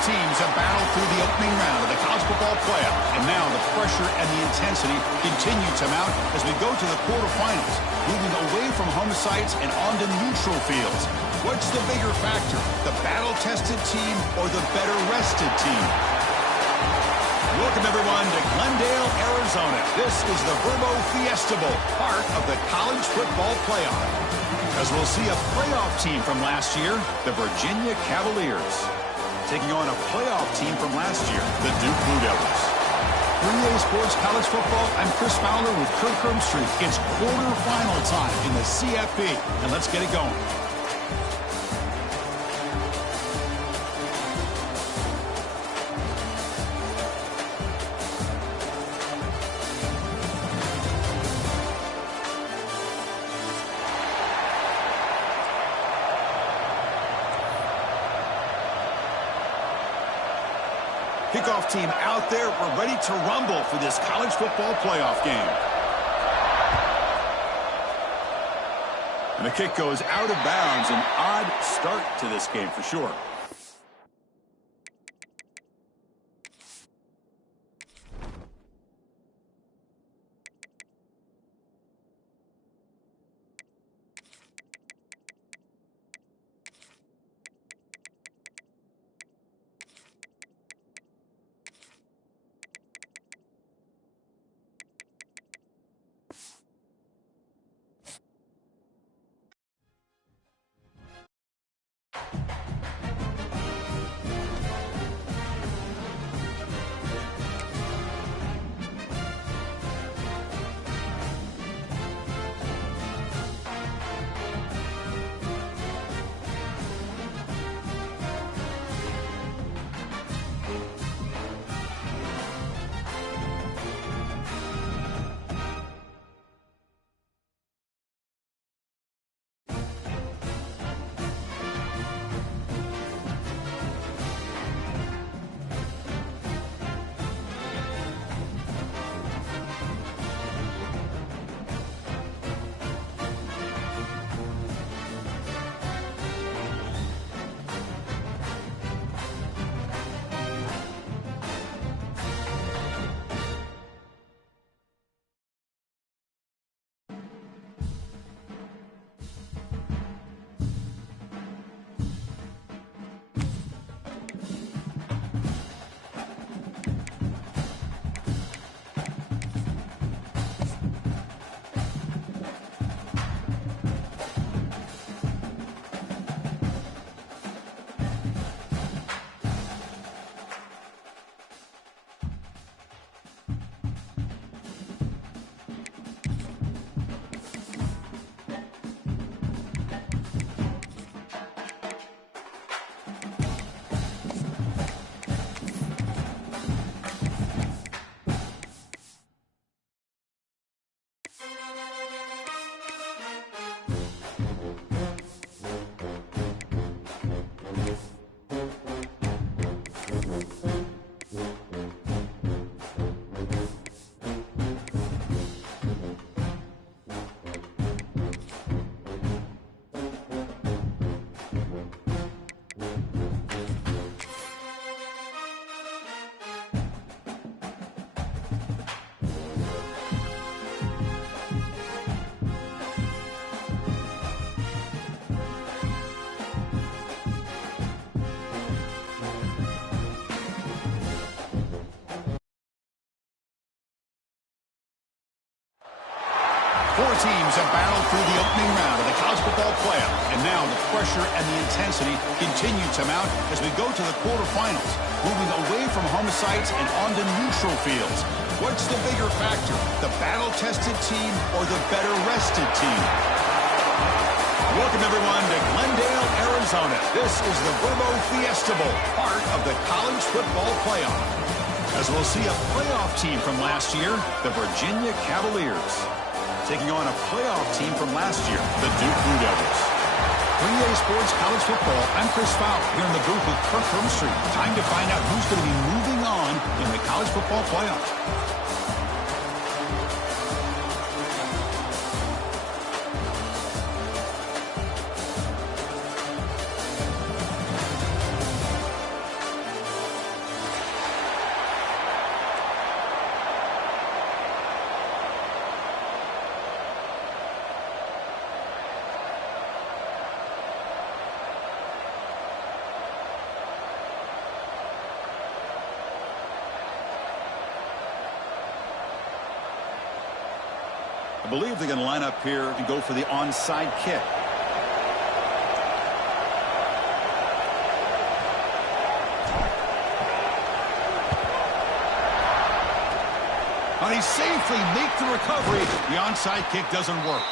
teams have battled through the opening round of the college football playoff, and now the pressure and the intensity continue to mount as we go to the quarterfinals, moving away from home sites and onto neutral fields. What's the bigger factor, the battle-tested team or the better-rested team? Welcome, everyone, to Glendale, Arizona. This is the Verbo Fiesta Bowl, part of the college football playoff. As we'll see a playoff team from last year, the Virginia Cavaliers, taking on a playoff team from last year, the Duke Blue Devils. 3A Sports College Football, I'm Chris Fowler with Kirk Herbstreit. It's quarterfinal time in the CFP, and let's get it going. Kickoff team out there. We're ready to rumble for this college football playoff game. And the kick goes out of bounds. An odd start to this game for sure. Four teams have battled through the opening round of the college football playoff, and now the pressure and the intensity continue to mount as we go to the quarterfinals, moving away from home sites and onto neutral fields. What's the bigger factor, the battle-tested team or the better-rested team? Welcome, everyone, to Glendale, Arizona. This is the Verbo Fiesta Bowl, part of the college football playoff. As we'll see a playoff team from last year, the Virginia Cavaliers, taking on a playoff team from last year, the Duke Blue Devils. 3A Sports College Football, I'm Chris Fowler, here in the booth with Kirk Herbstreit. Time to find out who's going to be moving on in the college football playoff. I believe they're going to line up here and go for the onside kick. And he safely make the recovery. The onside kick doesn't work.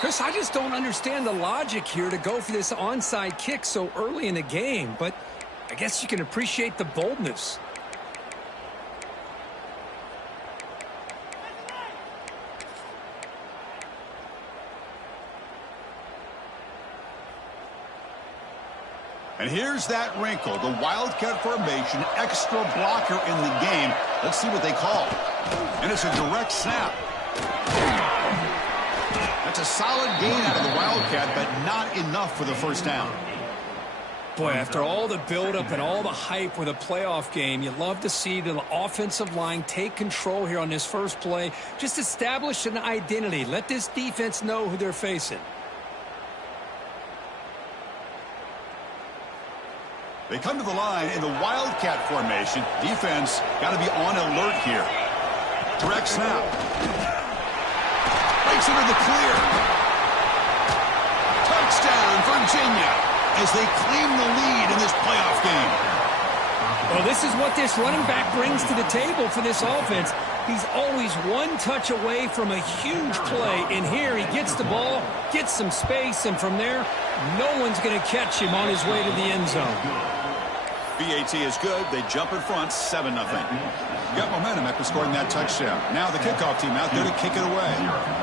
Chris, I just don't understand the logic here to go for this onside kick so early in the game, but I guess you can appreciate the boldness. And here's that wrinkle, the Wildcat formation, extra blocker in the game. Let's see what they call. And it's a direct snap. That's a solid gain out of the Wildcat, but not enough for the first down. Boy, after all the buildup and all the hype with a playoff game, you love to see the offensive line take control here on this first play. Just establish an identity. Let this defense know who they're facing. They come to the line in the Wildcat formation. Defense got to be on alert here. Direct snap. Breaks into the clear. Touchdown, Virginia, as they claim the lead in this playoff game. Well, this is what this running back brings to the table for this offense. He's always one touch away from a huge play. And here he gets the ball, gets some space, and from there, no one's going to catch him on his way to the end zone. BAT is good. They jump in front 7-0. Got momentum after scoring that touchdown. Now the kickoff team out there to kick it away.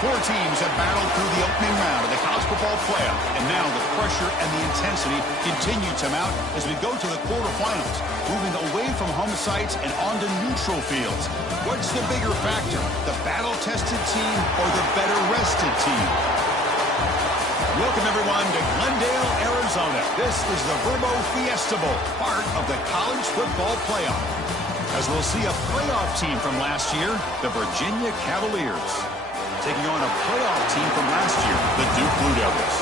Four teams have battled through the opening round of the college football playoff, and now the pressure and the intensity continue to mount as we go to the quarterfinals, moving away from home sites and onto neutral fields. What's the bigger factor, the battle-tested team or the better-rested team? Welcome, everyone, to Glendale, Arizona. This is the Verbo Fiesta Bowl, part of the college football playoff. As we'll see a playoff team from last year, the Virginia Cavaliers, taking on a playoff team from last year, the Duke Blue Devils.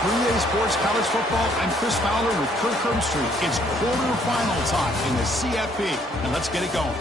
For EA Sports College Football, I'm Chris Fowler with Kirk Herbstreit. It's quarterfinal time in the CFP, and let's get it going.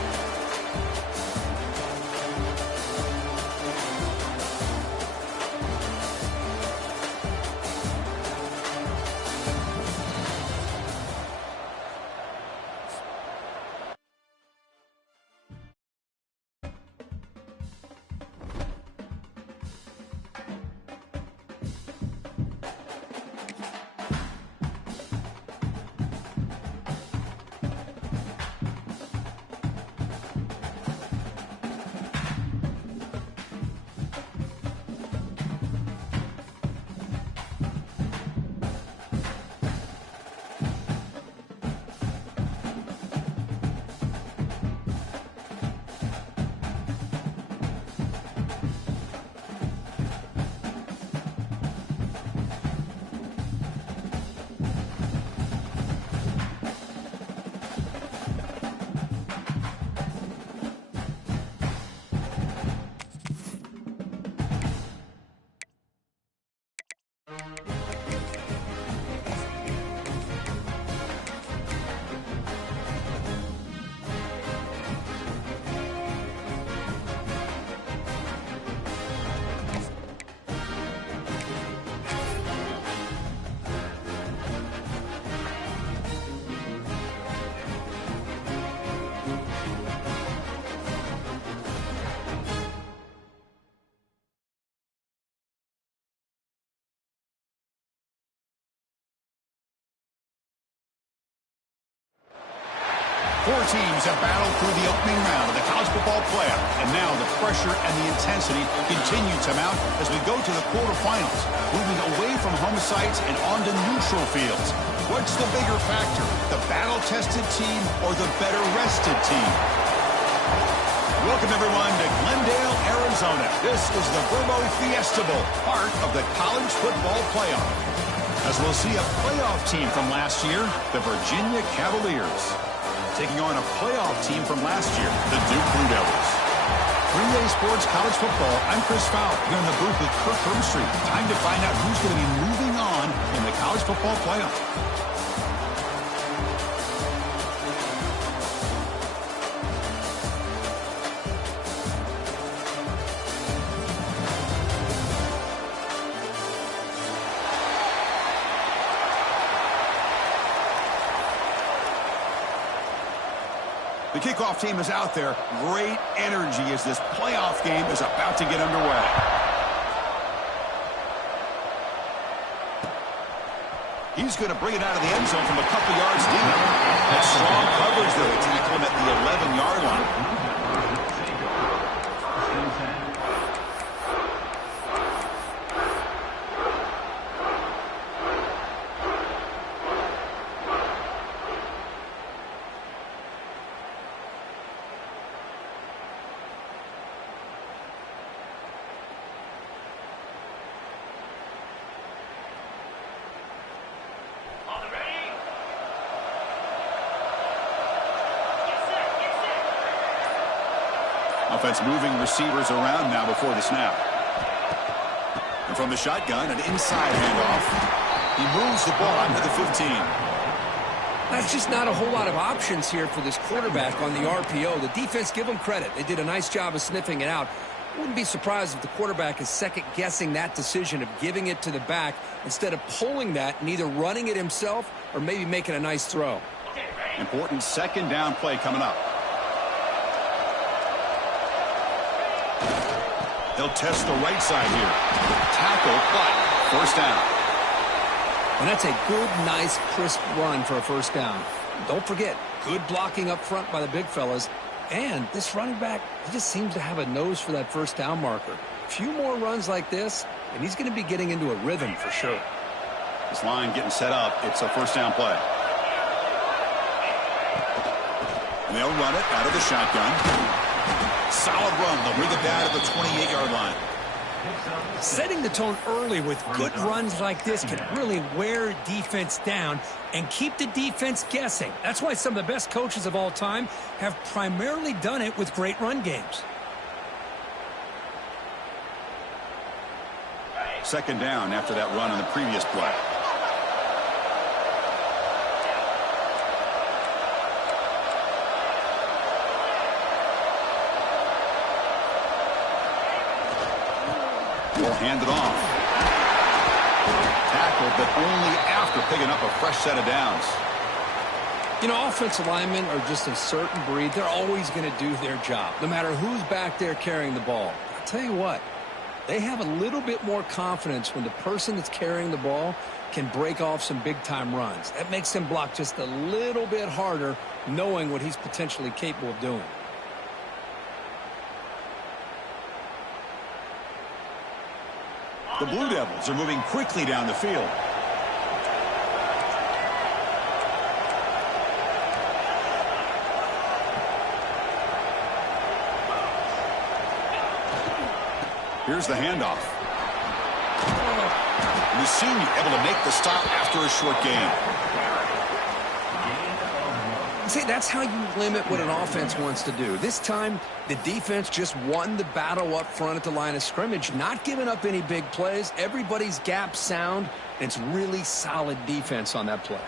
Four teams have battled through the opening round of the college football playoff, and now the pressure and the intensity continue to mount as we go to the quarterfinals, moving away from home sites and onto neutral fields. What's the bigger factor, the battle-tested team or the better-rested team? Welcome, everyone, to Glendale, Arizona. This is the Verbo Fiesta Bowl, part of the college football playoff. As we'll see a playoff team from last year, the Virginia Cavaliers, taking on a playoff team from last year, the Duke Blue Devils. For EA Sports College Football, I'm Chris Fowler, here in the booth with Kirk Herbstreit. Time to find out who's going to be moving on in the college football playoff. The kickoff team is out there. Great energy as this playoff game is about to get underway. He's going to bring it out of the end zone from a couple yards deep. That's strong coverage, though, to tackle him at the 11-yard line. Offense moving receivers around now before the snap. And from the shotgun, an inside handoff. He moves the ball into the 15. That's just not a whole lot of options here for this quarterback on the RPO. The defense, give them credit. They did a nice job of sniffing it out. Wouldn't be surprised if the quarterback is second-guessing that decision of giving it to the back instead of pulling that and either running it himself or maybe making a nice throw. Important second down play coming up. They'll test the right side here. Tackle, but first down. And that's a good, nice, crisp run for a first down. Don't forget, good blocking up front by the big fellas. And this running back, he just seems to have a nose for that first down marker. A few more runs like this, and he's going to be getting into a rhythm for sure. This line getting set up. It's a first down play. And they'll run it out of the shotgun. Solid run. They'll bring it down to the 28-yard line. Setting the tone early with good runs like this can really wear defense down and keep the defense guessing. That's why some of the best coaches of all time have primarily done it with great run games. Second down after that run on the previous play. Will hand it off. Tackled, but only after picking up a fresh set of downs. You know, offensive linemen are just a certain breed. They're always going to do their job, no matter who's back there carrying the ball. I'll tell you what, they have a little bit more confidence when the person that's carrying the ball can break off some big-time runs. That makes them block just a little bit harder, knowing what he's potentially capable of doing. The Blue Devils are moving quickly down the field. Here's the handoff. And the senior able to make the stop after a short gain. See, that's how you limit what an offense wants to do. This time, the defense just won the battle up front at the line of scrimmage, not giving up any big plays. Everybody's gap sound, and it's really solid defense on that play.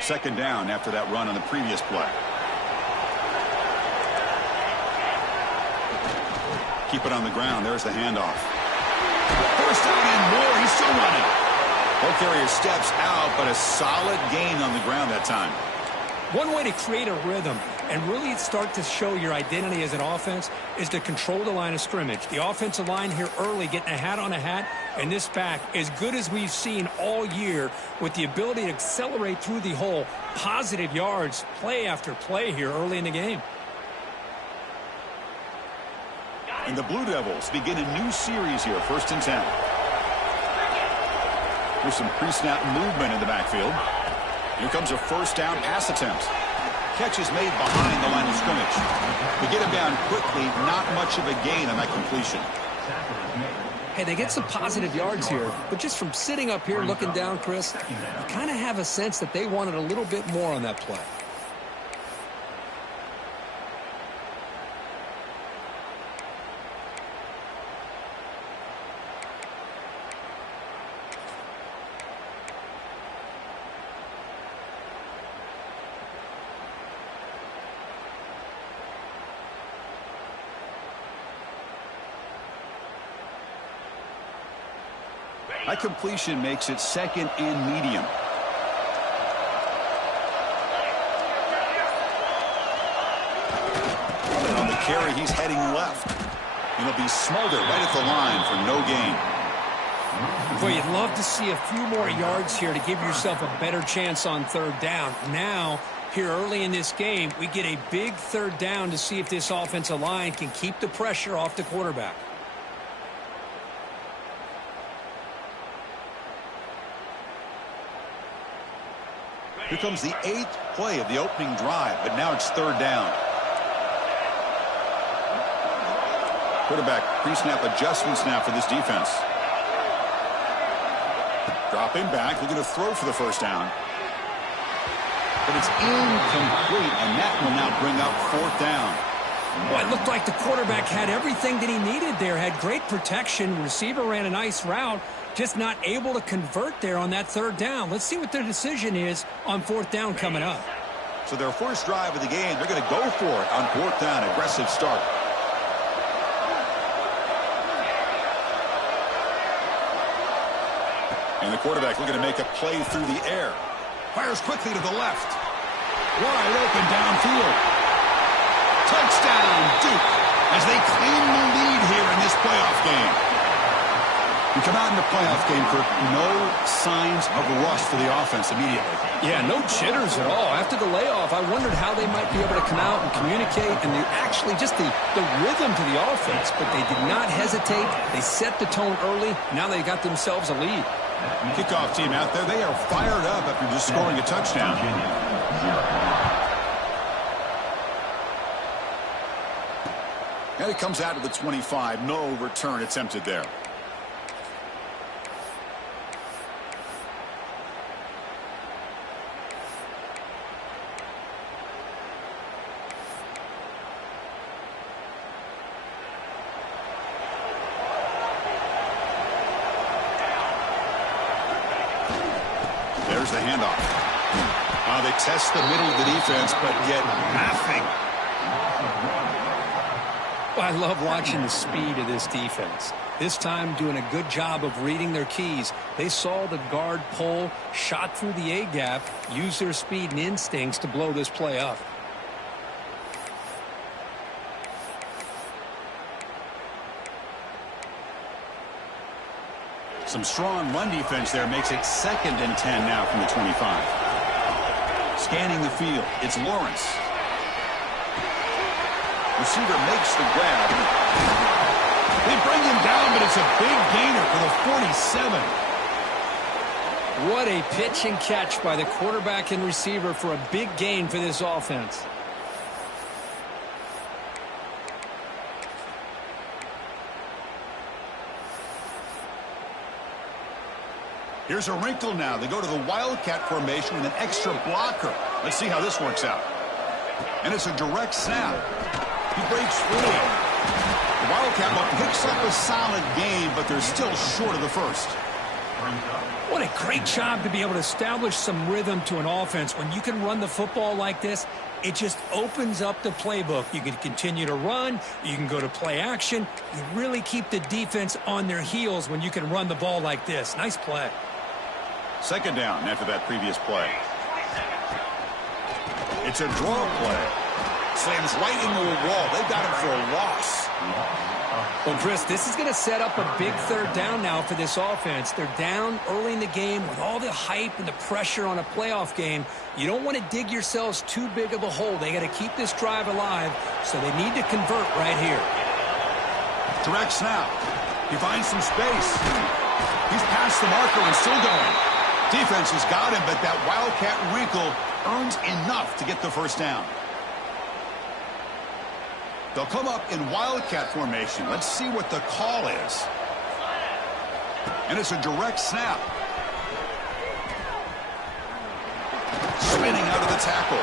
Second down after that run on the previous play. Keep it on the ground. There's the handoff. First down and more. He's still running. Ball carrier steps out, but a solid gain on the ground that time. One way to create a rhythm and really start to show your identity as an offense is to control the line of scrimmage. The offensive line here early getting a hat on a hat, and this back as good as we've seen all year with the ability to accelerate through the hole. Positive yards, play after play here early in the game. And the Blue Devils begin a new series here, 1st and 10. There's some pre-snap movement in the backfield. Here comes a first down pass attempt. Catch is made behind the line of scrimmage. They get him down quickly, not much of a gain on that completion. Hey, they get some positive yards here, but just from sitting up here looking down, Chris, you kind of have a sense that they wanted a little bit more on that play. That completion makes it second and medium. And on the carry, he's heading left. And he'll be smothered right at the line for no gain. Boy, you'd love to see a few more yards here to give yourself a better chance on third down. Now, here early in this game, we get a big third down to see if this offensive line can keep the pressure off the quarterback. Here comes the 8th play of the opening drive, but now it's third down. Quarterback pre-snap adjustments now for this defense. Dropping back, looking to throw for the first down. But it's incomplete, and that will now bring up 4th down. Well, it looked like the quarterback had everything that he needed there, had great protection. Receiver ran a nice route, just not able to convert there on that third down. Let's see what their decision is on 4th down coming up. So their first drive of the game, they're going to go for it on 4th down. Aggressive start. And the quarterback looking to make a play through the air. Fires quickly to the left. Wide open downfield. Touchdown, Duke, as they claim the lead here in this playoff game. We come out in the playoff game, Kirk, no signs of a rush for the offense immediately. Yeah, no jitters at all. After the layoff, I wondered how they might be able to come out and communicate, and actually just the rhythm to the offense. But they did not hesitate. They set the tone early. Now they got themselves a lead. Kickoff team out there. They are fired up after just scoring a touchdown. And it comes out to the 25. No return attempted there. There's the handoff. They test the middle of the defense, but get nothing. Well, I love watching the speed of this defense. This time doing a good job of reading their keys. They saw the guard pull, shot through the A-gap, used their speed and instincts to blow this play up. Some strong run defense there makes it 2nd and 10 now from the 25. Scanning the field, it's Lawrence. Receiver makes the grab. They bring him down, but it's a big gainer for the 47. What a pitch and catch by the quarterback and receiver for a big gain for this offense. Here's a wrinkle now. They go to the Wildcat formation with an extra blocker. Let's see how this works out. And it's a direct snap. He breaks free. The Wildcat look picks up a solid game, but they're still short of the first. What a great job to be able to establish some rhythm to an offense. When you can run the football like this, it just opens up the playbook. You can continue to run. You can go to play action. You really keep the defense on their heels when you can run the ball like this. Nice play. 2nd down after that previous play. It's a draw play. Slams right into a wall. They've got him for a loss. Well, Chris, this is going to set up a big 3rd down now for this offense. They're down early in the game with all the hype and the pressure on a playoff game. You don't want to dig yourselves too big of a hole. They got to keep this drive alive, so they need to convert right here. Direct snap. He finds some space. He's past the marker and still going. Defense has got him, but that Wildcat wrinkle earns enough to get the 1st down. They'll come up in Wildcat formation. Let's see what the call is. And it's a direct snap. Spinning out of the tackle.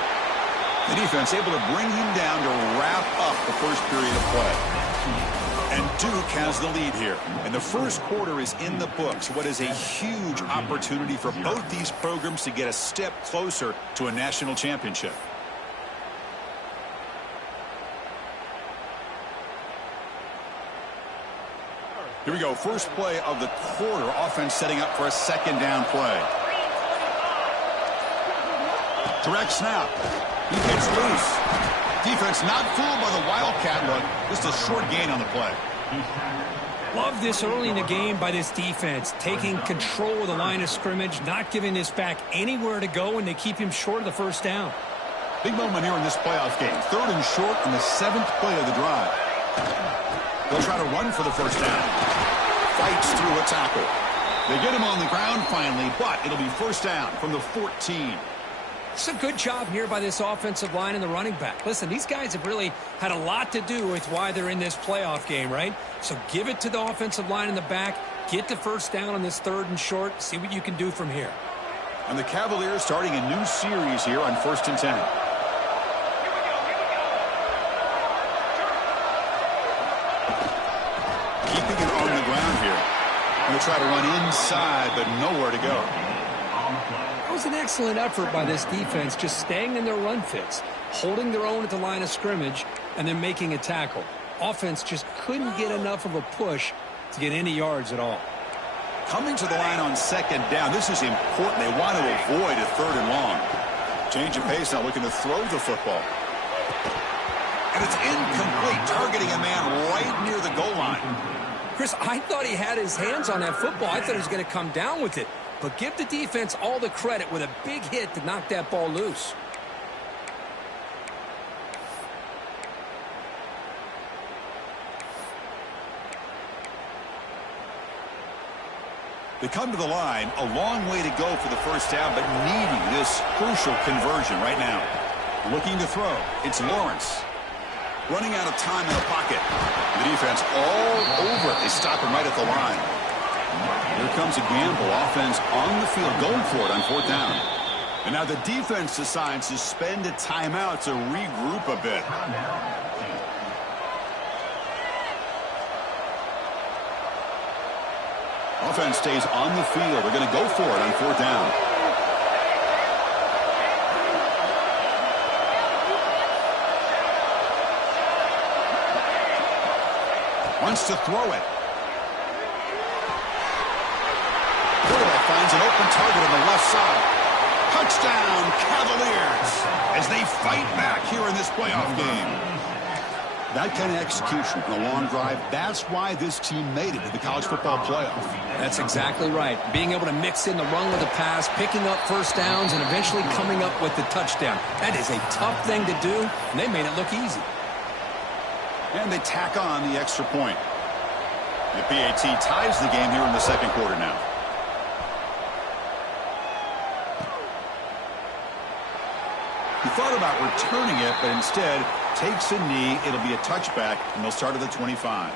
The defense able to bring him down to wrap up the first period of play. And Duke has the lead here. And the first quarter is in the books. What is a huge opportunity for both these programs to get a step closer to a national championship. Here we go. First play of the quarter. Offense setting up for a 2nd down play. Direct snap. He gets loose. Defense not fooled by the Wildcat look. Just a short gain on the play. Love this early in the game by this defense. Taking control of the line of scrimmage. Not giving this back anywhere to go, and they keep him short of the 1st down. Big moment here in this playoff game. 3rd and short in the 7th play of the drive. They'll try to run for the 1st down. Fights through a tackle. They get him on the ground finally, but it'll be 1st down from the 14. It's a good job here by this offensive line and the running back. Listen, these guys have really had a lot to do with why they're in this playoff game, right? So give it to the offensive line in the back. Get the 1st down on this 3rd and short. See what you can do from here. And the Cavaliers starting a new series here on 1st and 10. Keeping it on the ground here. Going to try to run inside, but nowhere to go. That was an excellent effort by this defense, just staying in their run fits, holding their own at the line of scrimmage, and then making a tackle. Offense just couldn't get enough of a push to get any yards at all. Coming to the line on 2nd down. This is important. They want to avoid a 3rd and long. Change of pace now, looking to throw the football. And it's incomplete, targeting a man right near the goal line. Chris, I thought he had his hands on that football. I thought he was going to come down with it. But give the defense all the credit with a big hit to knock that ball loose. They come to the line, a long way to go for the first down, but needing this crucial conversion right now. Looking to throw. It's Lawrence. Running out of time in the pocket. The defense all over it. They stop him right at the line. Here comes a gamble. Offense on the field, going for it on fourth down. And now the defense decides to spend a timeout to regroup a bit. Offense stays on the field. They're going to go for it on fourth down. Wants to throw it. Quarterback finds an open target on the left side. Touchdown, Cavaliers, as they fight back here in this playoff game. That kind of execution on a long drive, that's why this team made it to the college football playoff. That's exactly right. Being able to mix in the run with the pass, picking up first downs, and eventually coming up with the touchdown. That is a tough thing to do, and they made it look easy. And they tack on the extra point. The PAT ties the game here in the second quarter now. He thought about returning it, but instead takes a knee. It'll be a touchback, and they'll start at the 25.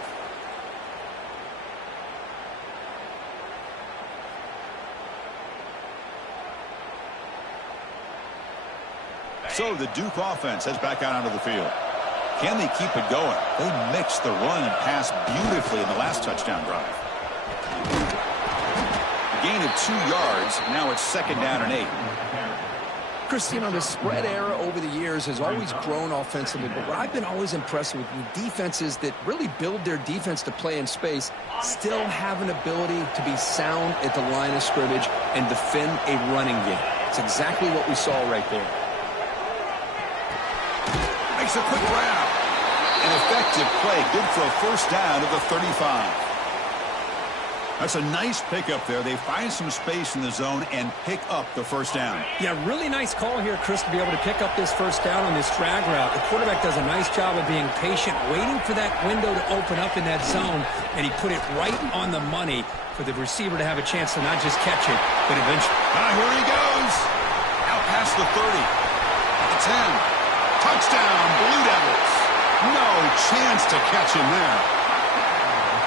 So the Duke offense heads back out onto the field. Can they keep it going? They mixed the run and pass beautifully in the last touchdown drive. A gain of 2 yards. Now it's second down and 8. Chris, you know, the spread era over the years has always grown offensively, but what I've been always impressed with the defenses that really build their defense to play in space still have an ability to be sound at the line of scrimmage and defend a running game. It's exactly what we saw right there. Makes a quick grab. An effective play. Good for a first down at the 35. That's a nice pickup there. They find some space in the zone and pick up the first down. Yeah, really nice call here, Chris, to be able to pick up this first down on this drag route. The quarterback does a nice job of being patient, waiting for that window to open up in that zone, and he put it right on the money for the receiver to have a chance to not just catch it, but eventually. Here he goes. Out past the 30. At the 10. Touchdown, Blue Devils. No chance to catch him there.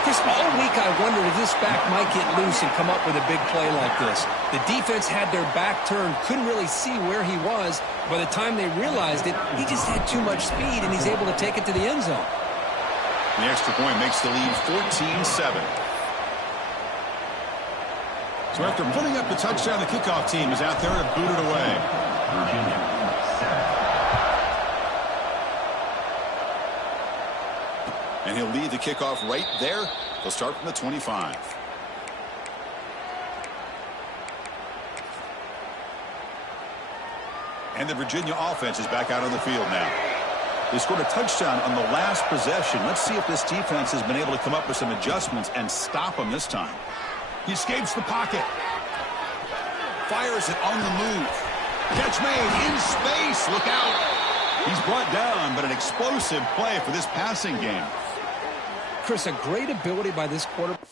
Chris, all week I wondered if this back might get loose and come up with a big play like this. The defense had their back turned, couldn't really see where he was. By the time they realized it, he just had too much speed, and he's able to take it to the end zone. The extra point makes the lead 14-7. So after putting up the touchdown, the kickoff team is out there to boot it away. And he'll lead the kickoff right there. They'll start from the 25. And the Virginia offense is back out on the field now. They scored a touchdown on the last possession. Let's see if this defense has been able to come up with some adjustments and stop them this time. He escapes the pocket. Fires it on the move. Catch made in space. Look out. He's brought down, but an explosive play for this passing game. Chris, a great ability by this quarterback.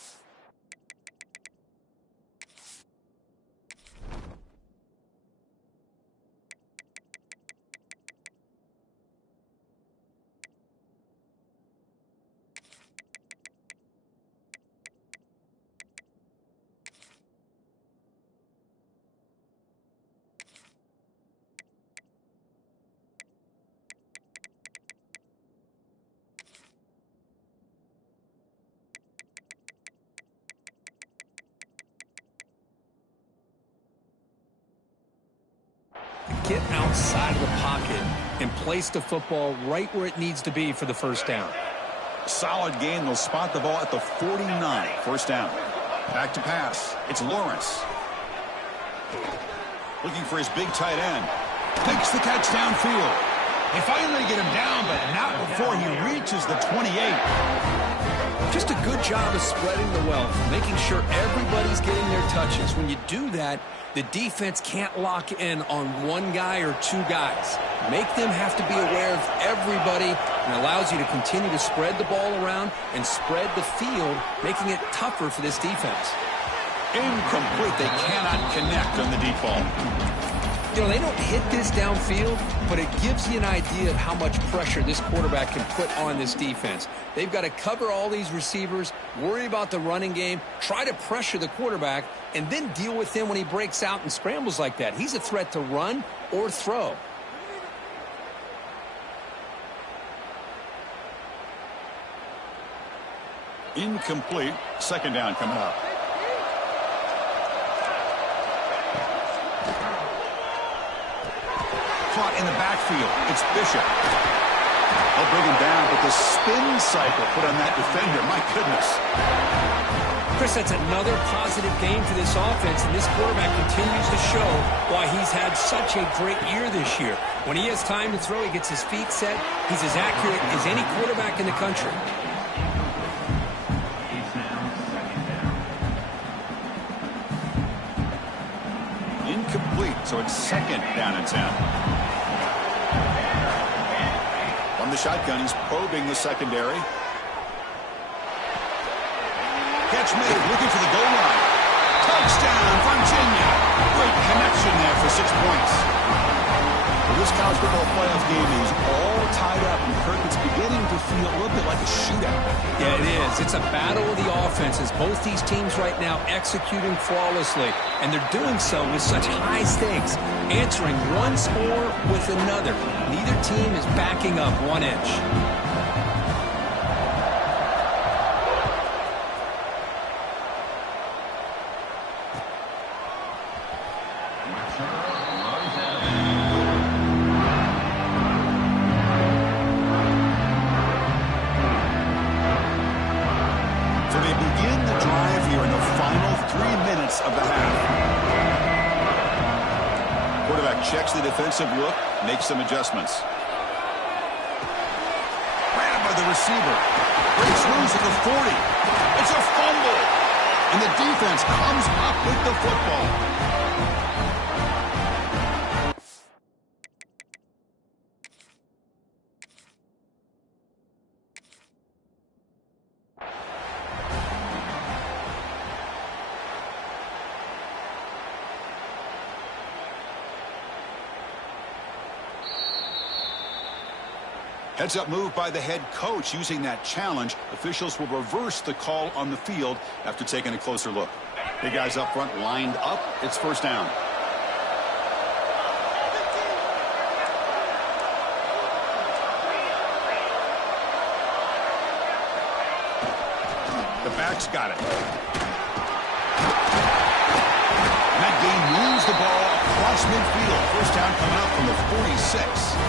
Get outside of the pocket and place the football right where it needs to be for the first down. Solid game. They'll spot the ball at the 49. First down. Back to pass. It's Lawrence. Looking for his big tight end. Makes the catch downfield. They finally get him down, but not before he reaches the 28. Just a good job of spreading the wealth, making sure everybody's getting their touches. When you do that, the defense can't lock in on one guy or two guys. Make them have to be aware of everybody, and allows you to continue to spread the ball around and spread the field, making it tougher for this defense. Incomplete. They cannot connect on the deep ball. You know, they don't hit this downfield, but it gives you an idea of how much pressure this quarterback can put on this defense. They've got to cover all these receivers, worry about the running game, try to pressure the quarterback, and then deal with him when he breaks out and scrambles like that. He's a threat to run or throw. Incomplete. Second down coming up. Caught in the backfield. It's Bishop. They'll bring him down, but the spin cycle put on that defender, my goodness. Chris, that's another positive game for this offense, and this quarterback continues to show why he's had such a great year this year. When he has time to throw, he gets his feet set. He's as accurate as any quarterback in the country. Incomplete, so it's second down and 10. From the shotgun, he's probing the secondary. Catch made, looking for the goal line. Touchdown, Virginia. Great connection there for 6 points. Well, this college football playoff game is all tied up, and Kirk, it's beginning to feel a little bit like a shootout. Yeah, it is. It's a battle of the offenses. Both these teams right now executing flawlessly, and they're doing so with such high stakes, answering one score with another. Neither team is backing up 1 inch. Checks the defensive look, makes some adjustments. Ran by the receiver. Breaks loose at the 40. It's a fumble. And the defense comes up with the football. Heads-up move by the head coach. Using that challenge, officials will reverse the call on the field after taking a closer look. The guys up front lined up. It's first down. The back's got it. And that game moves the ball across midfield. First down coming up from the 46.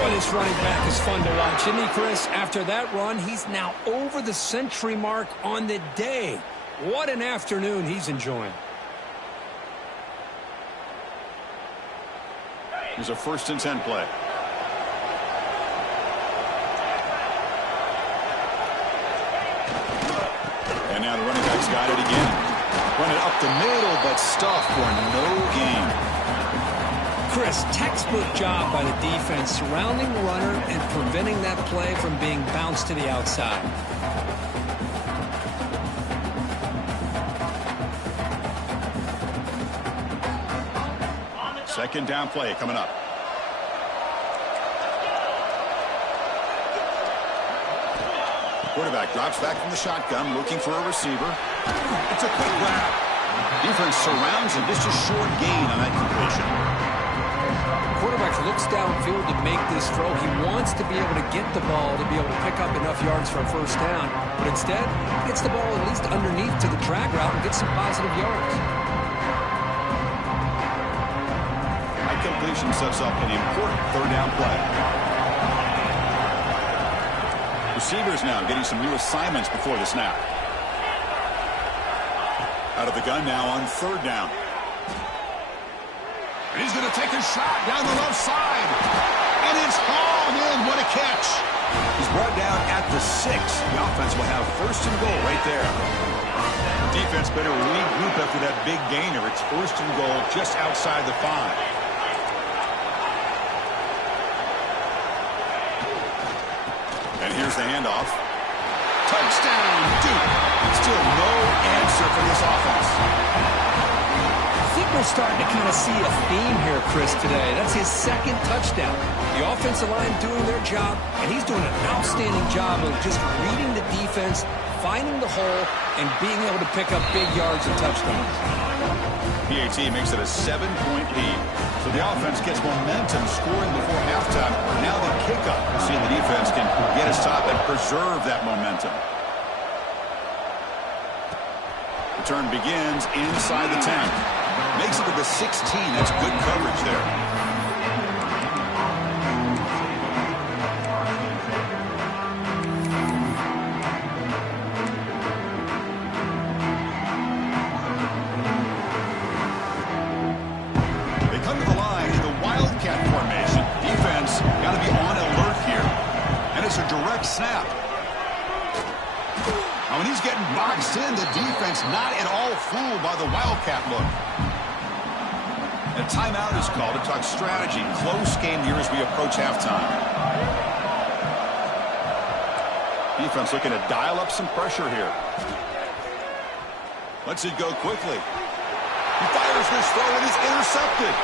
Well, this running back is fun to watch, isn't he, Chris? After that run, he's now over the century mark on the day. What an afternoon he's enjoying. Here's a 1st and 10 play. And now the running back's got it again. Run it up the middle, but stuffed for no gain. Chris, textbook job by the defense surrounding the runner and preventing that play from being bounced to the outside. Second down play coming up. Quarterback drops back from the shotgun, looking for a receiver. It's a quick grab. Defense surrounds him. Just a short gain on that completion. Quarterback looks downfield to make this throw. He wants to be able to get the ball to be able to pick up enough yards for a first down, but instead he gets the ball at least underneath to the drag route and gets some positive yards. That completion sets up an important third down play. Receivers now getting some new assignments before the snap. Out of the gun now on third down. And he's going to take a shot down the left side. And it's hauled in. What a catch. He's brought down at the 6. The offense will have first and goal right there. Defense better regroup after that big gainer. It's first and goal just outside the 5. And here's the handoff. Touchdown, Duke. Still no answer for this offense. I think we're starting to kind of see a theme here, Chris, today. That's his second touchdown. The offensive line doing their job, and he's doing an outstanding job of just reading the defense, finding the hole, and being able to pick up big yards and touchdowns. PAT makes it a 7-point lead. So the offense gets momentum scoring before halftime. Now the kickoff. See if the defense can get a stop and preserve that momentum. Return begins inside the 10. Makes it to the 16. That's good coverage there. They come to the line in the Wildcat formation. Defense got to be on alert here. And it's a direct snap. Now, when he's getting boxed in, the defense not at all fooled by the Wildcat look. A timeout is called to talk strategy. Close game here as we approach halftime. Defense looking to dial up some pressure here. Lets it go quickly. He fires this throw and it's intercepted.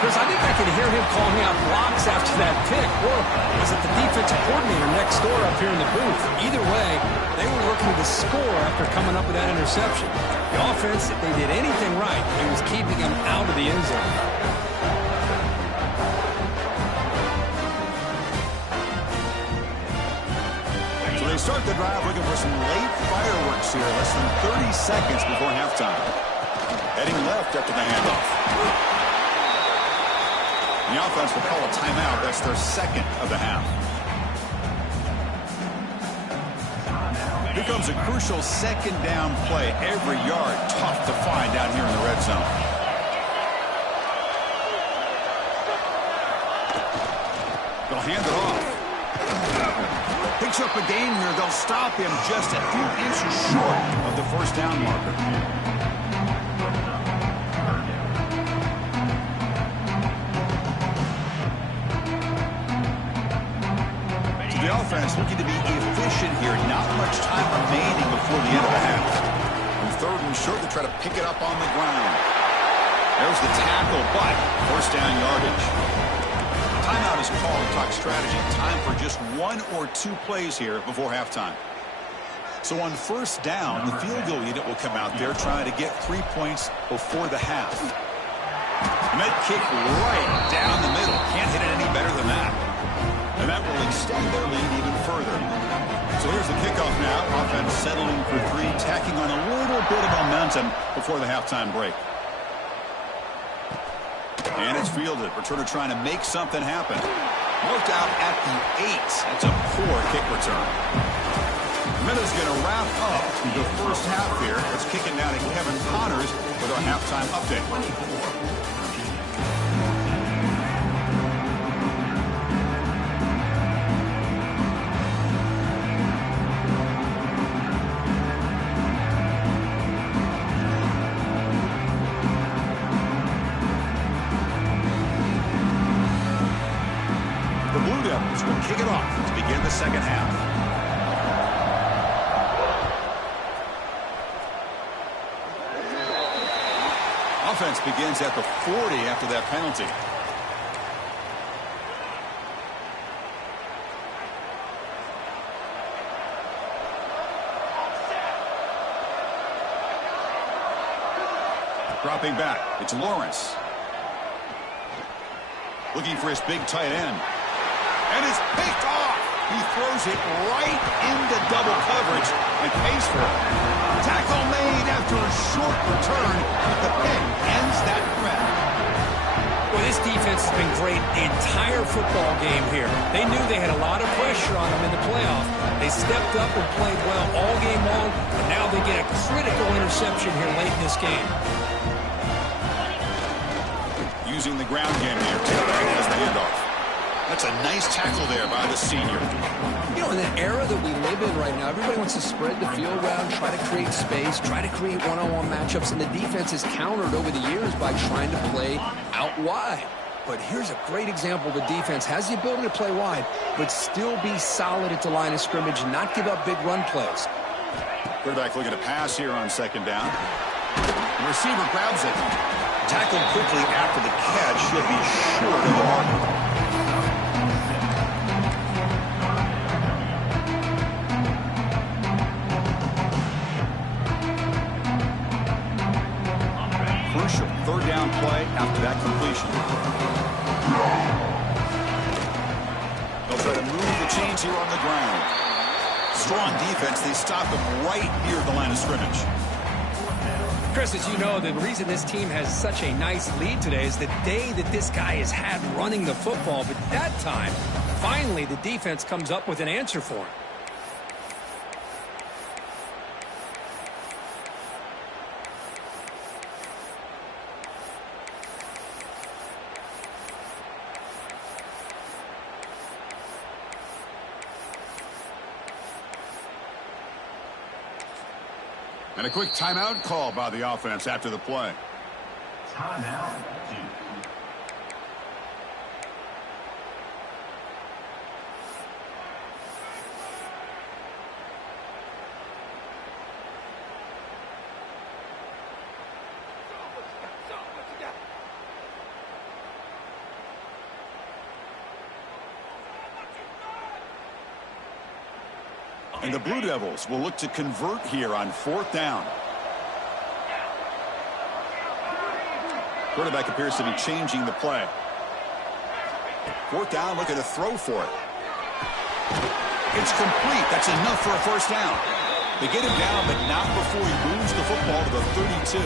Chris, I think I can hear him calling out blocks after that pick. Or was it the defensive coordinator next door up here in the booth? Either way, they were looking to score after coming up with that interception. The offense, if they did anything right, it was keeping him out of the end zone. So they start the drive looking for some late fireworks here. Less than 30 seconds before halftime. Heading left after the handoff. The offense will call a timeout. That's their second of the half. Here comes a crucial second down play. Every yard tough to find down here in the red zone. They'll hand it off. Picks up a gain here. They'll stop him just a few inches short of the first down marker. The offense looking to be efficient here. Not much time remaining before the end of the half. On third and short, they try to pick it up on the ground. There's the tackle, but first down yardage. Timeout is called to talk strategy. Time for just 1 or 2 plays here before halftime. So on first down, the field goal unit will come out there trying to get 3 points before the half. And that kick right down the middle. Can't hit it any better than that. And that will extend their lead even further. So here's the kickoff now. Offense settling for 3, tacking on a little bit of momentum before the halftime break. And it's fielded. Returner trying to make something happen. Marked out at the 8. That's a poor kick return. Minutes going to wrap up the first half here. Let's kick it down to Kevin Connors with our halftime update. The Blue Devils will kick it off to begin the second half. Offense begins at the 40 after that penalty. Dropping back, it's Lawrence. Looking for his big tight end. And it's picked off. He throws it right into double coverage and pays for it. Tackle made after a short return, but the pick ends that threat. Well, this defense has been great the entire football game here. They knew they had a lot of pressure on them in the playoff. They stepped up and played well all game long, and now they get a critical interception here late in this game. Using the ground game here. Taylor has the handoff. That's a nice tackle there by the senior. You know, in the era that we live in right now, everybody wants to spread the field around, try to create space, try to create one-on-one matchups, and the defense has countered over the years by trying to play out wide. But here's a great example. The defense has the ability to play wide, but still be solid at the line of scrimmage and not give up big run plays. Quarterback looking to pass here on second down. The receiver grabs it. Tackled quickly after the catch. He'll be short of the mark. Crucial third down play after that completion. They'll try to move the chains here on the ground. Strong defense. They stop him right near the line of scrimmage. Chris, as you know, the reason this team has such a nice lead today is the day that this guy has had running the football. But that time, finally, the defense comes up with an answer for him. And a quick timeout call by the offense after the play. Timeout. And the Blue Devils will look to convert here on fourth down. Quarterback appears to be changing the play. Fourth down, looking to throw for it. It's complete. That's enough for a first down. They get him down, but not before he moves the football to the 32.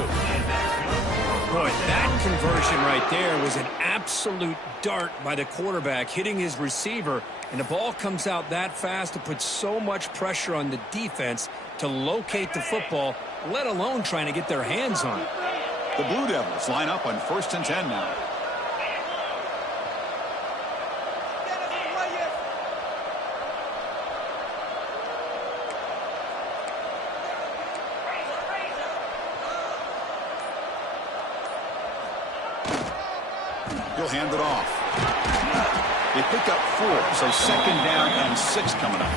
Boy, that conversion right there was an absolute dart by the quarterback, hitting his receiver, and the ball comes out that fast to put so much pressure on the defense to locate the football, let alone trying to get their hands on it. The Blue Devils line up on 1st and 10 now. He'll hand it off. They pick up 4, so second down and 6 coming up.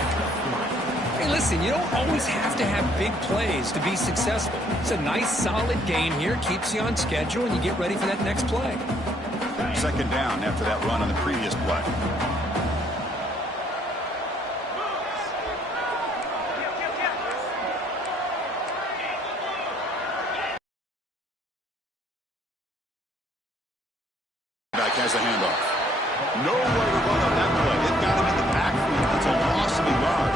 Hey, listen, you don't always have to have big plays to be successful. It's a nice, solid gain here, keeps you on schedule, and you get ready for that next play. Second down after that run on the previous play. Has a handoff. Nowhere to run on that play. They've got him in the backfield. That's a loss of a yard.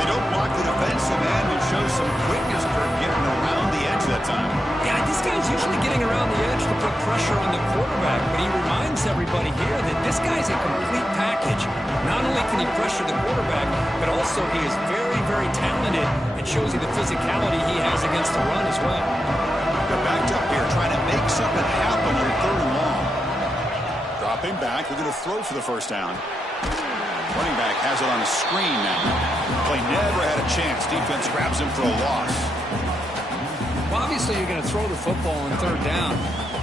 They don't block the defensive end and show some quickness for getting around the edge that time. Yeah, this guy's usually getting around the edge to put pressure on the quarterback, but he reminds everybody here that this guy's a complete package. Not only can he pressure the quarterback, but also he is very, very talented and shows you the physicality he has against the run as well. They're backed up here trying to make something happen on 3rd and long. Dropping back, they're going to throw for the first down. Running back has it on a screen now. Play never had a chance. Defense grabs him for a loss. Well, obviously you're going to throw the football on 3rd down.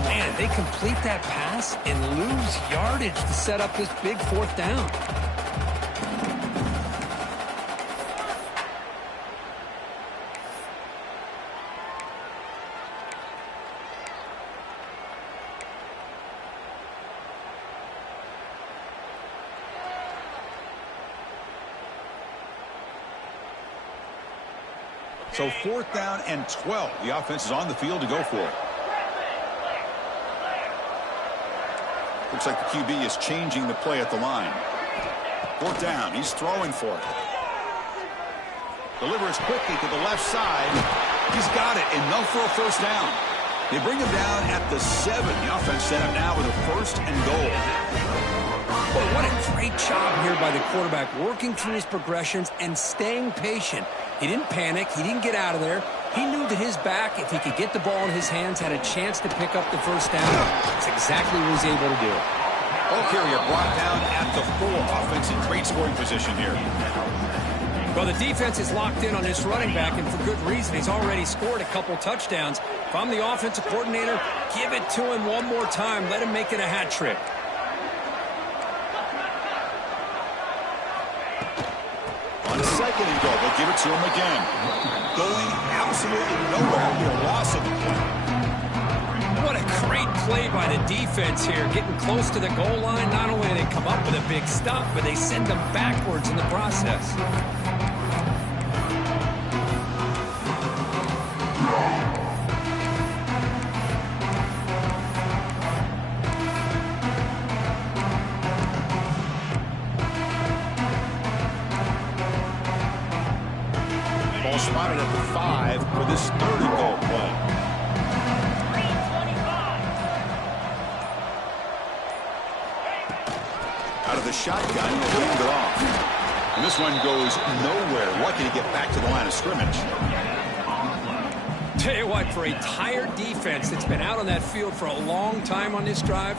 Man, they complete that pass and lose yardage to set up this big 4th down. So 4th down and 12. The offense is on the field to go for it. Looks like the QB is changing the play at the line. 4th down. He's throwing for it. Delivers quickly to the left side. He's got it. Enough for a first down. They bring him down at the 7. The offense set up now with a 1st and goal. Boy, what a great job here by the quarterback, working through his progressions and staying patient. He didn't panic. He didn't get out of there. He knew that his back, if he could get the ball in his hands, had a chance to pick up the first down. That's exactly what he was able to do. Oh, carrier brought down at the 4. Offense in great scoring position here. Well, the defense is locked in on this running back, and for good reason. He's already scored a couple touchdowns. If I'm the offensive coordinator, give it to him one more time. Let him make it a hat trick. On second and goal, they'll give it to him again. Going absolutely nowhere. A loss of the play. What a great play by the defense here. Getting close to the goal line, not only do they come up with a big stop, but they send them backwards in the process. Ball spotted at the 5 for this 3rd and goal play. Out of the shotgun, he'll hand it off. And this one goes nowhere. Lucky to get back to the line of scrimmage. Tell you what, for a tired defense that's been out on that field for a long time on this drive,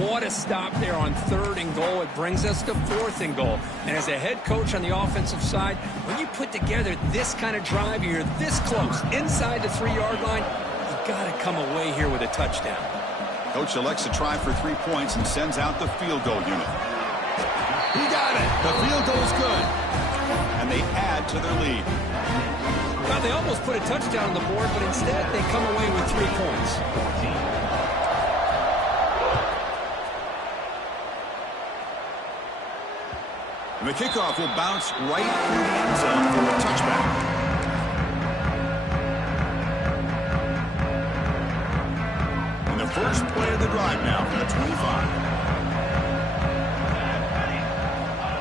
what a stop there on 3rd and goal. It brings us to 4th and goal. And as a head coach on the offensive side, when you put together this kind of drive, you're this close, inside the 3-yard line, you got to come away here with a touchdown. Coach elects to try for 3 points and sends out the field goal unit. He got it. The field goal is good. And they add to their lead. Well, they almost put a touchdown on the board, but instead they come away with 3 points. And the kickoff will bounce right through the end zone for a touchback. And the first play of the drive now from the 25.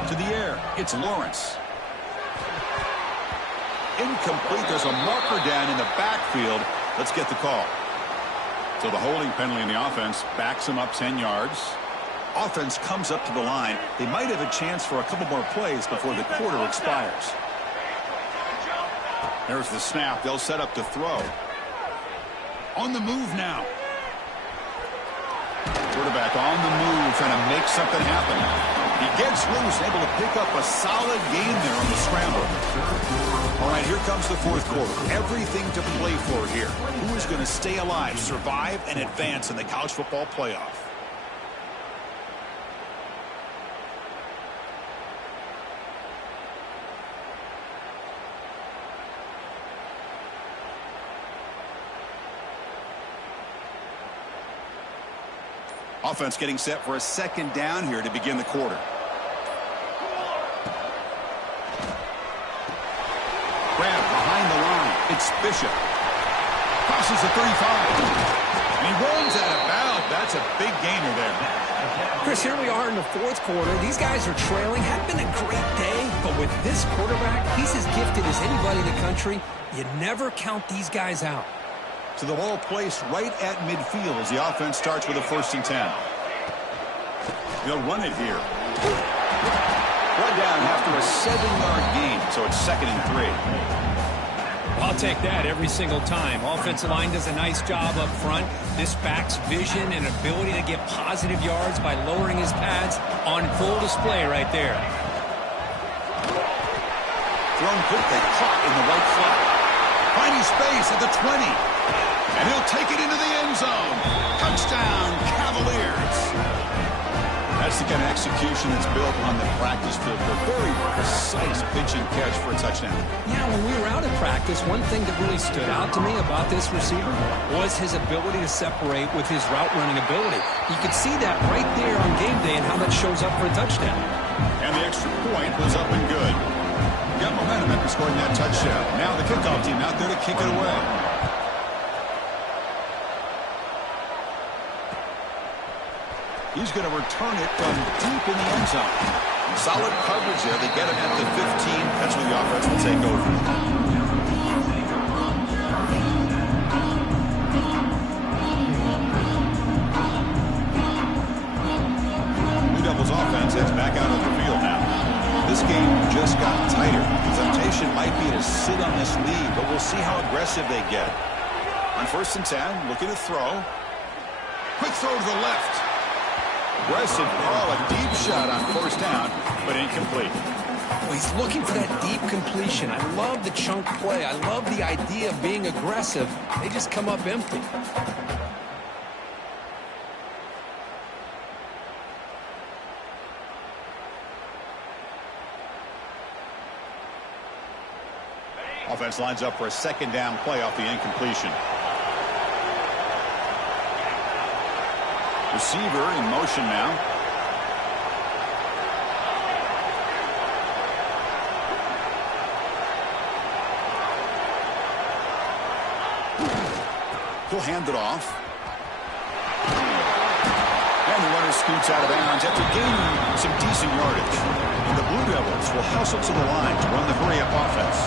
To the air, it's Lawrence. Incomplete. There's a marker down in the backfield. Let's get the call. So the holding penalty in the offense backs him up 10 yards. Offense comes up to the line. They might have a chance for a couple more plays before the quarter expires. There's the snap. They'll set up to throw. On the move now. Quarterback on the move, trying to make something happen. He gets loose, able to pick up a solid gain there on the scramble. All right, here comes the 4th quarter. Everything to play for here. Who is going to stay alive, survive, and advance in the college football playoff? Offense getting set for a 2nd down here to begin the quarter. Grab behind the line. It's Bishop. Crosses the 35. And he runs out of bounds. That's a big gainer there. Chris, here we are in the 4th quarter. These guys are trailing. Had been a great day, but with this quarterback, he's as gifted as anybody in the country. You never count these guys out. To the ball placed right at midfield as the offense starts with a 1st and 10. They'll run it here. One down after a 7-yard gain, so it's 2nd and 3. I'll take that every single time. Offensive line does a nice job up front. This back's vision and ability to get positive yards by lowering his pads on full display right there. Thrown quickly, caught in the right flat. Finding space at the 20. And he'll take it into the end zone. Touchdown, Cavaliers. That's the kind of execution that's built on the practice field. A very precise pitch and catch for a touchdown. Yeah, when we were out at practice, one thing that really stood out to me about this receiver was his ability to separate with his route running ability. You could see that right there on game day and how that shows up for a touchdown. And the extra point was up and good. Got momentum after scoring that touchdown. Now the kickoff team out there to kick it away. He's going to return it from deep in the end zone. Solid coverage there. They get him at the 15. That's where the offense will take over. Blue Devils offense heads back out of the field now. This game just got tighter. The temptation might be to sit on this lead, but we'll see how aggressive they get. On 1st and 10, looking to throw. Quick throw to the left. Aggressive call, a deep shot on first down, but incomplete. Well, he's looking for that deep completion. I love the chunk play. I love the idea of being aggressive. They just come up empty. Offense lines up for a second down play off the incompletion. Receiver in motion now. He'll hand it off. And the runner scoots out of bounds after gaining some decent yardage. And the Blue Devils will hustle to the line to run the hurry-up offense.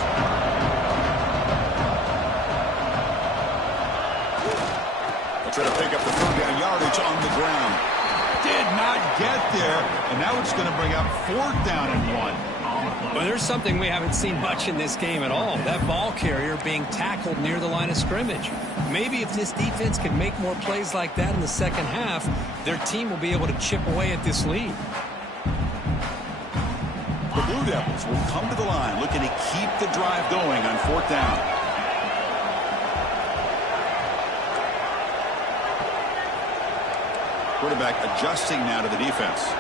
They'll try to pick up the third down yardage on the ground. Did not get there, and now it's going to bring up fourth down and 1. Well, there's something we haven't seen much in this game at all. That ball carrier being tackled near the line of scrimmage. Maybe if this defense can make more plays like that in the second half, their team will be able to chip away at this lead. The Blue Devils will come to the line looking to keep the drive going on fourth down. Quarterback adjusting now to the defense.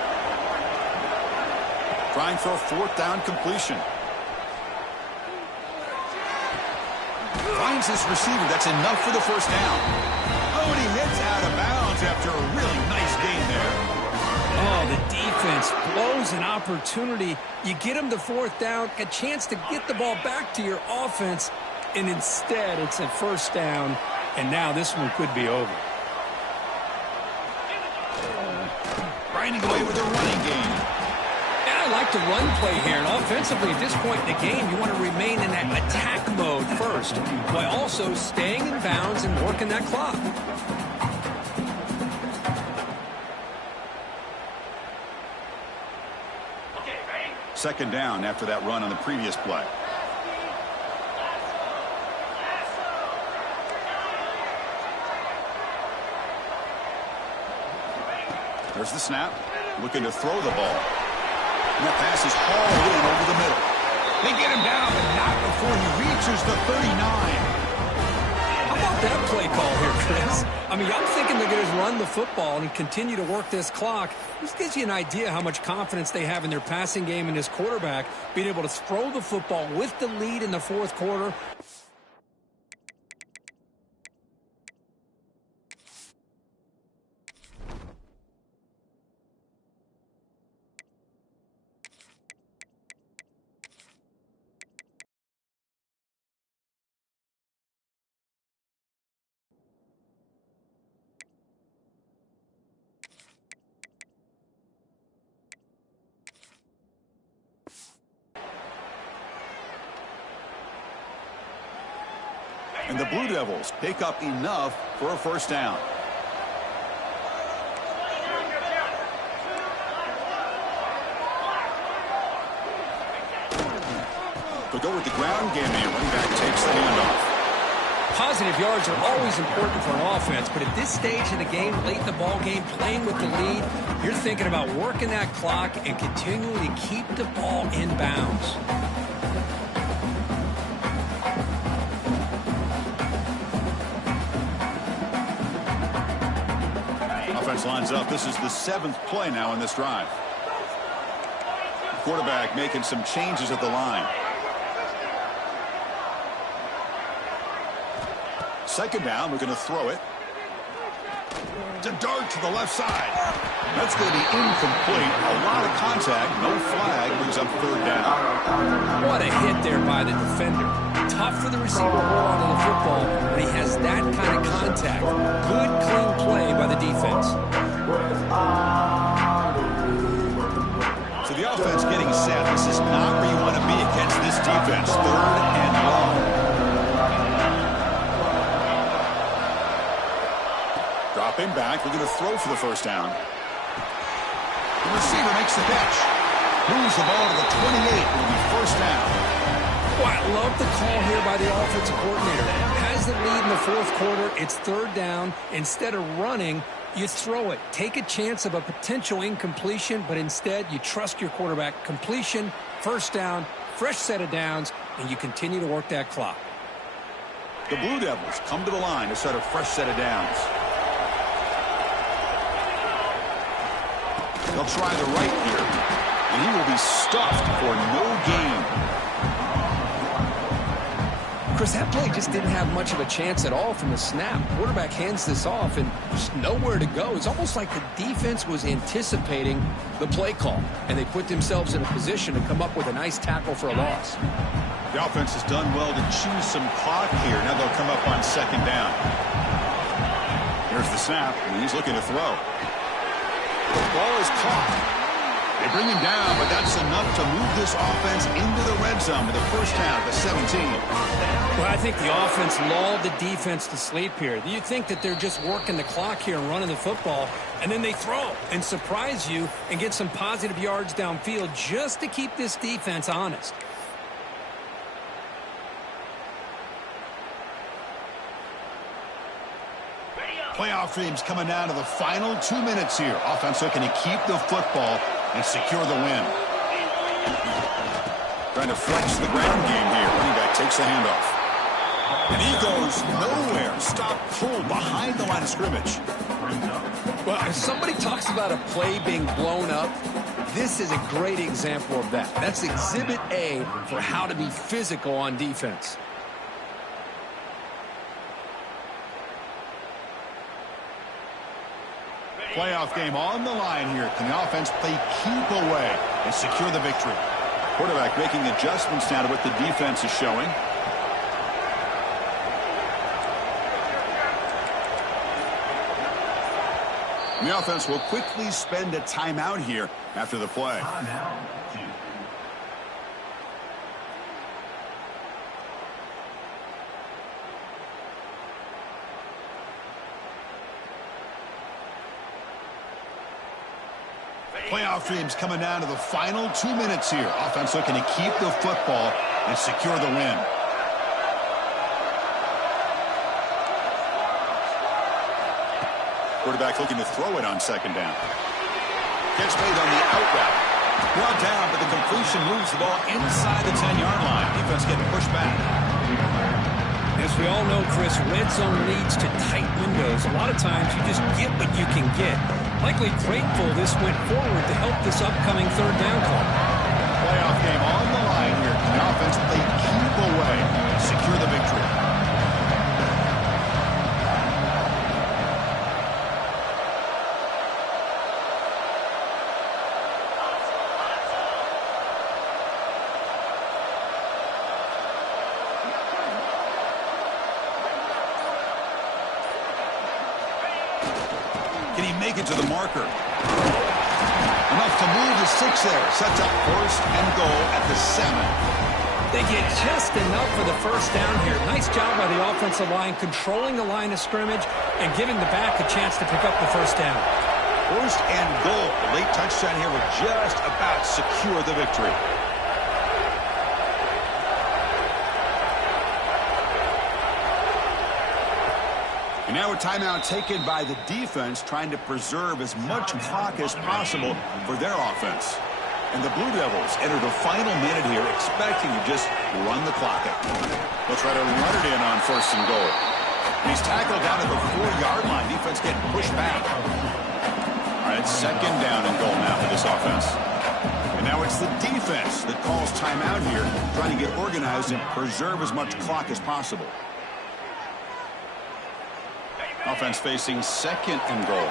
Trying for a fourth down completion. Finds his receiver. That's enough for the first down. Oh, and he hits out of bounds after a really nice gain there. Oh, the defense blows an opportunity. You get them to fourth down, a chance to get the ball back to your offense, and instead it's a first down, and now this one could be over. Grinding away with a running game. I like the run play here, and offensively at this point in the game, you want to remain in that attack mode first, while also staying in bounds and working that clock. Second down after that run on the previous play. There's the snap. Looking to throw the ball. And that pass is hauled in over the middle. They get him down, but not before he reaches the 39. How about that play call here, Chris? I mean, I'm thinking they're going to run the football and continue to work this clock. This gives you an idea how much confidence they have in their passing game and this quarterback being able to throw the football with the lead in the fourth quarter. And the Blue Devils pick up enough for a first down. They'll go with the ground game, and running back takes the handoff. Positive yards are always important for an offense, but at this stage of the game, late in the ball game, playing with the lead, you're thinking about working that clock and continuing to keep the ball in bounds. Offense lines up. This is the 7th play now in this drive. Quarterback making some changes at the line. Second down, we're going to throw it. To dart to the left side. That's going to be incomplete. A lot of contact. No flag. Brings up third down. What a hit there by the defender. Tough for the receiver to hold on to the football when he has that kind of contact. Good, clean play by the defense. So the offense getting set. This is not where you want to be against this defense. Third and long. Dropping back. We're going to throw for the first down. The receiver makes the catch. Moves the ball to the 28. It'll be first down. Well, I love the call here by the offensive coordinator. Has the lead in the fourth quarter. It's third down. Instead of running, You throw it. Take a chance of a potential incompletion, but instead you trust your quarterback. Completion, first down, fresh set of downs, and you continue to work that clock. The Blue Devils come to the line to set a fresh set of downs. They'll try the right here, and he will be stuffed for no gain. Chris, that play just didn't have much of a chance at all from the snap. Quarterback hands this off, and there's nowhere to go. It's almost like the defense was anticipating the play call, and they put themselves in a position to come up with a nice tackle for a loss. The offense has done well to choose some clock here. Now they'll come up on second down. Here's the snap, and he's looking to throw. The ball is caught. They bring him down, but that's enough to move this offense into the red zone with a first down at the 17. Well, I think the offense lulled the defense to sleep here. You think that they're just working the clock here and running the football, and then they throw and surprise you and get some positive yards downfield just to keep this defense honest. Playoff dreams coming down to the final 2 minutes here. Offense looking to keep the football and secure the win. Trying to flex the ground game here. Running back takes the handoff. And he goes nowhere. Stop pull behind the line of scrimmage. Well, if somebody talks about a play being blown up, this is a great example of that. That's Exhibit A for how to be physical on defense. Playoff game on the line here. Can the offense play keep away and secure the victory? Quarterback making adjustments now to what the defense is showing. And the offense will quickly spend a timeout here after the play. Playoff dreams coming down to the final 2 minutes here. Offense looking to keep the football and secure the win. Quarterback looking to throw it on second down. Gets made on the out route. Brought down, but the completion moves the ball inside the 10-yard line. Defense getting pushed back. As we all know, Chris, red zone leads to tight windows. A lot of times you just get what you can get. Likely grateful this went forward to help this upcoming third down call. Playoff game on the line here. Can the offense play keep away and secure the victory? Can he make it to the marker? Enough to move the 6 there. Sets up first and goal at the 7. They get just enough for the first down here. Nice job by the offensive line, controlling the line of scrimmage and giving the back a chance to pick up the first down. First and goal. The late touchdown here will just about secure the victory. And now a timeout taken by the defense, trying to preserve as much clock as possible for their offense. And the Blue Devils enter the final minute here, expecting to just run the clock out. They'll try to run it in on first and goal. And he's tackled down at the 4-yard line. Defense getting pushed back. All right, second down and goal now for this offense. And now it's the defense that calls timeout here, trying to get organized and preserve as much clock as possible. Offense facing second and goal.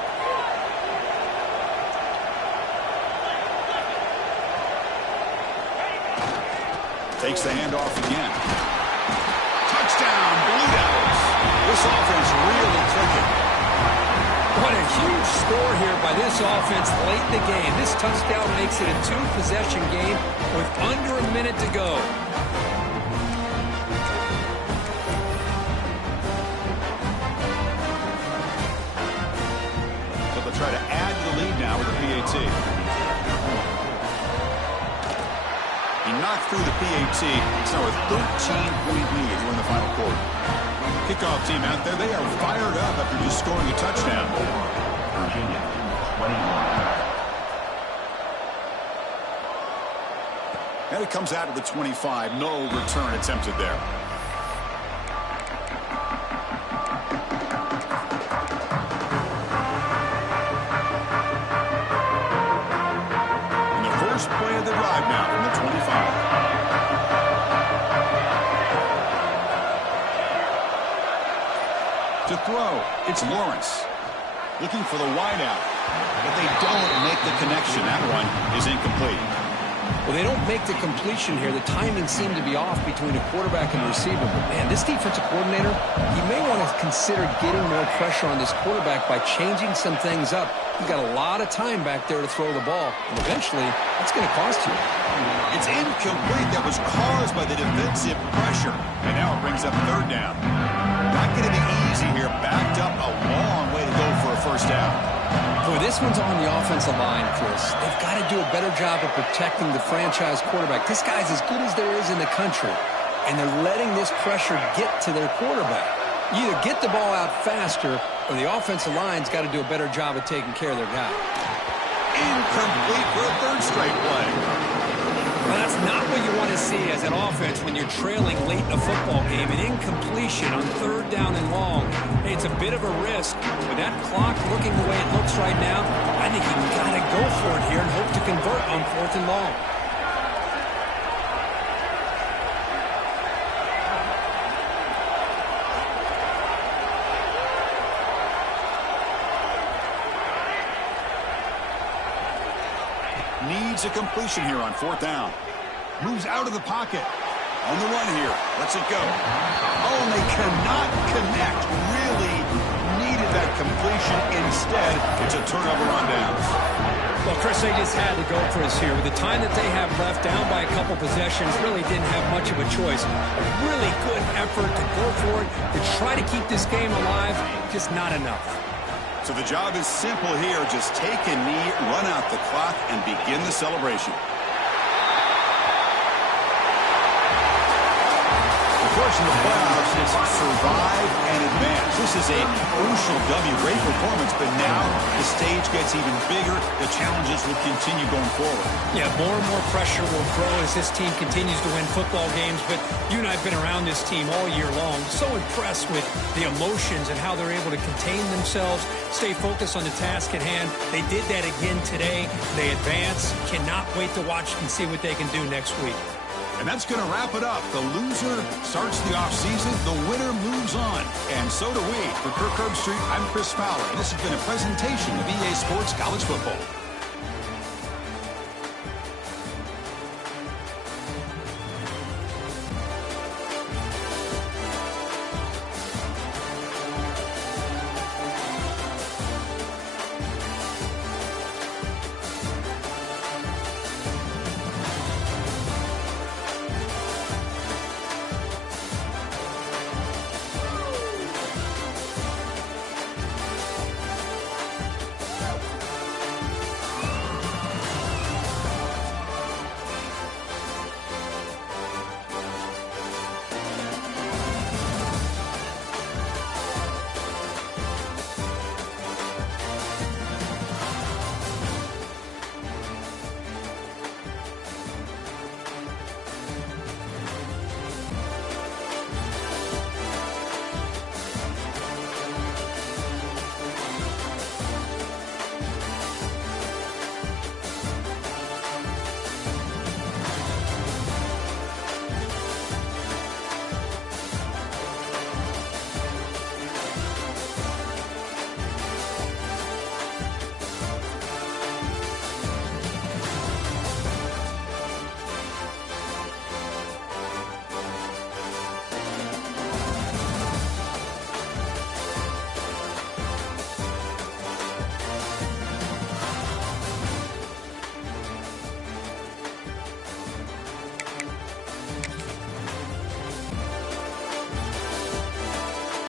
Takes the handoff again. Touchdown, Blue Devils. This offense really clicking. What a huge score here by this offense late in the game. This touchdown makes it a 2-possession game with under a minute to go. Try to add to the lead now with the PAT. He knocked through the PAT. It's now a 13-point lead here in the final quarter. Kickoff team out there, they are fired up after just scoring a touchdown. Virginia, 21. And it comes out of the 25. No return attempted there. And the first play of the drive now from the 25. To throw, it's Lawrence. Looking for the wideout. But they don't make the connection. That one is incomplete. Well, they don't make the completion here. The timing seemed to be off between a quarterback and a receiver. But, man, this defensive coordinator, he may want to consider getting more pressure on this quarterback by changing some things up. He's got a lot of time back there to throw the ball. And eventually, that's going to cost you. It's incomplete. That was caused by the defensive pressure. And now it brings up third down. Not going to be easy here. Backed up a long way to go for a first down. Boy, this one's on the offensive line, Chris. They've got to do a better job of protecting the franchise quarterback. This guy's as good as there is in the country, and they're letting this pressure get to their quarterback. You either get the ball out faster, or the offensive line's got to do a better job of taking care of their guy. Incomplete for a third straight play. Well, that's not what you want to see as an offense when you're trailing late in a football game. An incompletion on third down and long. Hey, it's a bit of a risk. With that clock looking the way it looks right now, I think you've got to go for it here and hope to convert on fourth and long. Needs a completion here on fourth down. Moves out of the pocket. On the run here. Lets it go. Oh, and they cannot connect. Really needed that completion. Instead, it's a turnover on downs. Well, Chris, they just had to go for us here. With the time that they have left, down by a couple possessions, really didn't have much of a choice. A really good effort to go for it, to try to keep this game alive, just not enough. So the job is simple here. Just take a knee, run out the clock, and begin the celebration. Of course, in the playoffs, it's survive and advance. This is a crucial W. Great performance, but now the stage gets even bigger. The challenges will continue going forward. Yeah, more and more pressure will grow as this team continues to win football games, but you and I have been around this team all year long. So impressed with the emotions and how they're able to contain themselves, stay focused on the task at hand. They did that again today. They advance. Cannot wait to watch and see what they can do next week. And that's going to wrap it up. The loser starts the offseason. The winner moves on. And so do we. For Kirk Herbstreit, I'm Chris Fowler. And this has been a presentation of EA Sports College Football.